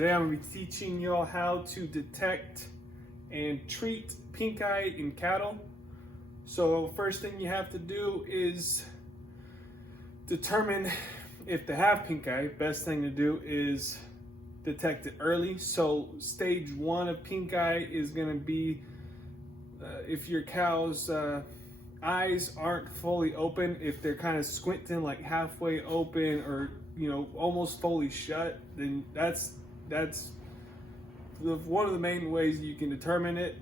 Today I'm going to be teaching y'all how to detect and treat pink eye in cattle. So first thing you have to do is determine if they have pink eye. Best thing to do is detect it early. So stage 1 of pink eye is going to be if your cow's eyes aren't fully open, if they're kind of squinting like halfway open or almost fully shut, then that's one of the main ways you can determine it.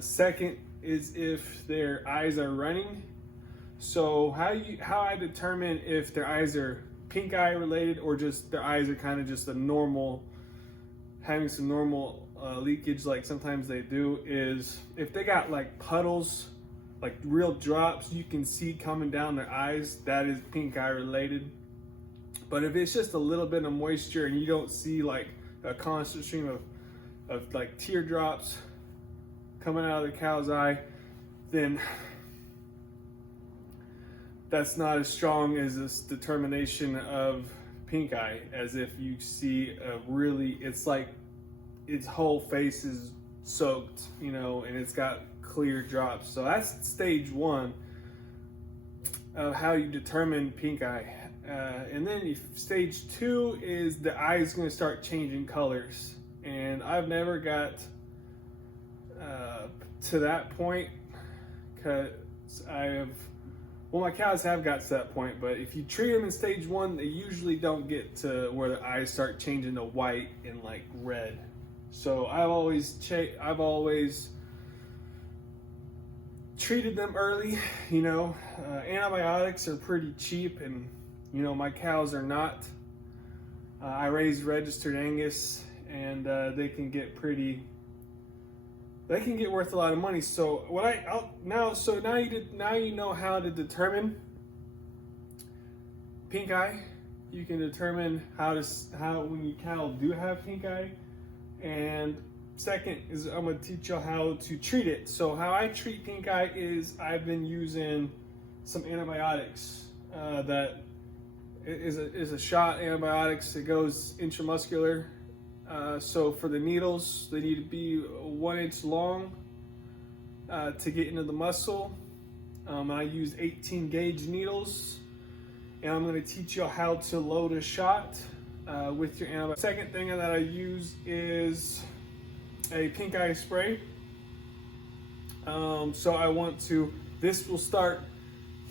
Second is if their eyes are running. So how I determine if their eyes are pink eye related or just their eyes are kind of just a normal, having some normal leakage like sometimes they do, is if they got like puddles, like real drops you can see coming down their eyes, that is pink eye related. But if it's just a little bit of moisture and you don't see like a constant stream of like teardrops coming out of the cow's eye, then that's not as strong as this determination of pink eye as if you see it's like its whole face is soaked, and it's got clear drops. So that's stage 1 of how you determine pink eye. And then stage 2 is the eye is going to start changing colors. And I've never got to that point because my cows have got to that point, but if you treat them in stage 1, they usually don't get to where the eyes start changing to white and like red. So I've always treated them early. Antibiotics are pretty cheap, and my cows are not. I raise registered Angus, and they can get worth a lot of money. So now you know how to determine pink eye. You can determine how when your cattle do have pink eye. And second is I'm going to teach you how to treat it. So how I treat pink eye is I've been using some antibiotics that is a shot antibiotics. It goes intramuscular. So for the needles, they need to be 1 inch long to get into the muscle. I use 18 gauge needles, and I'm going to teach you how to load a shot with your antibiotic. Second thing that I use is a pink eye spray. This will start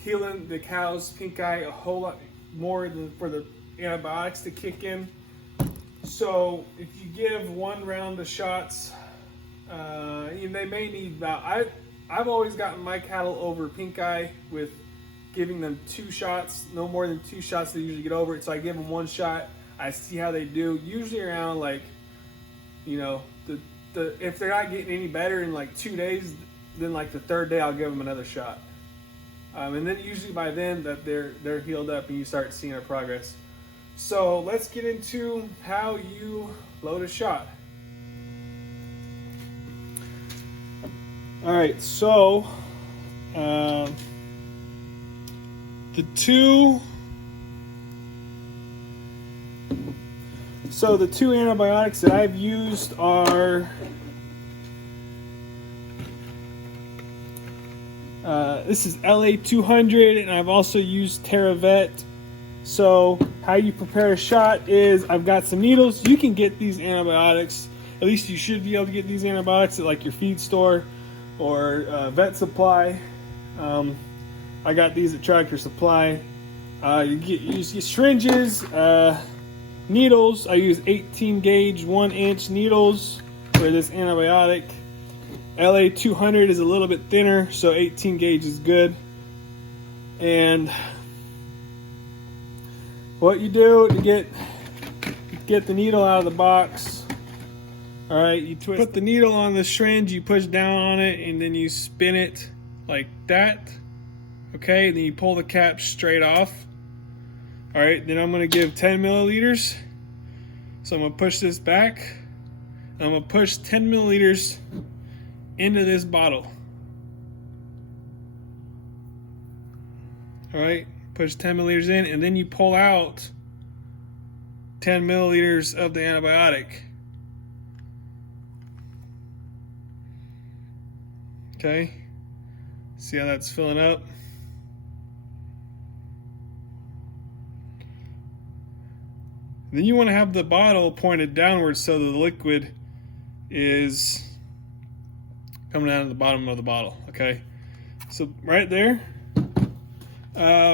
healing the cow's pink eye a whole lot more than for the antibiotics to kick in. So if you give 1 round of shots, they may need about, I've always gotten my cattle over pink eye with giving them 2 shots, no more than 2 shots they usually get over it. So I give them 1 shot, I see how they do, usually around like, if they're not getting any better in like 2 days, then like the 3rd day I'll give them another shot. And then usually by then that they're healed up and you start seeing our progress. So let's get into how you load a shot. All right, so the two antibiotics that I've used are this is LA200, and I've also used TerraVet. So how you prepare a shot is I've got some needles. You can get these antibiotics, at least you should be able to get these antibiotics at like your feed store or vet supply. I got these at Tractor Supply. You get syringes, needles. I use 18 gauge 1 inch needles for this antibiotic. LA200 is a little bit thinner, so 18 gauge is good. And what you do to get the needle out of the box, all right, you put the needle on the syringe, you push down on it, and then you spin it like that. Okay, and then you pull the cap straight off. All right, then I'm going to give 10 milliliters. So I'm going to push this back, and I'm going to push 10 milliliters into this bottle. All right, push 10 milliliters in, and then you pull out 10 milliliters of the antibiotic. Okay, see how that's filling up? Then you want to have the bottle pointed downwards so the liquid is coming out of the bottom of the bottle. Okay, so right there,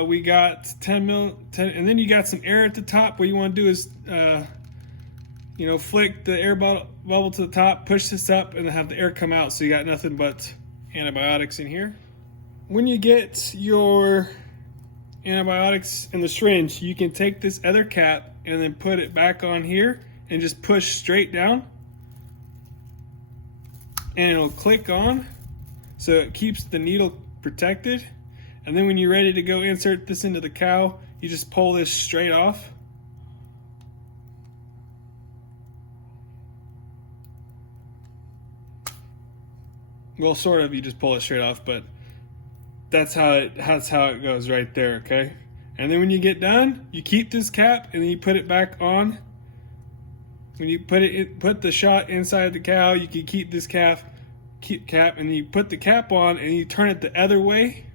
we got 10 mil, and then you got some air at the top. What you want to do is, flick the air bubble to the top, push this up, and then have the air come out. So you got nothing but antibiotics in here. When you get your antibiotics in the syringe, you can take this other cap and then put it back on here and just push straight down, and it'll click on, so it keeps the needle protected. And then when you're ready to go insert this into the cow, you just pull this straight off. Well, sort of, you just pull it straight off, but that's how it goes right there, okay? And then when you get done, you keep this cap and then you put it back on. When you put the shot inside the cow, you can keep this cap, and then you put the cap on and you turn it the other way.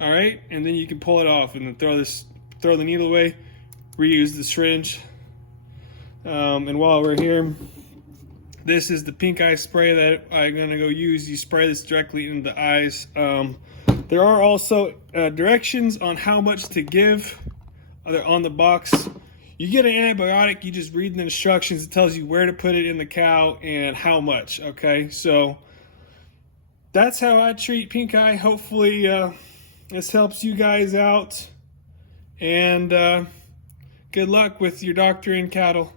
All right, and then you can pull it off and then throw the needle away, reuse the syringe. And while we're here, this is the pink eye spray that I'm gonna go use. You spray this directly in the eyes. There are also directions on how much to give. They're on the box. You get an antibiotic, you just read the instructions. It tells you where to put it in the cow and how much, okay? So that's how I treat pink eye. Hopefully this helps you guys out. And good luck with your doctoring cattle.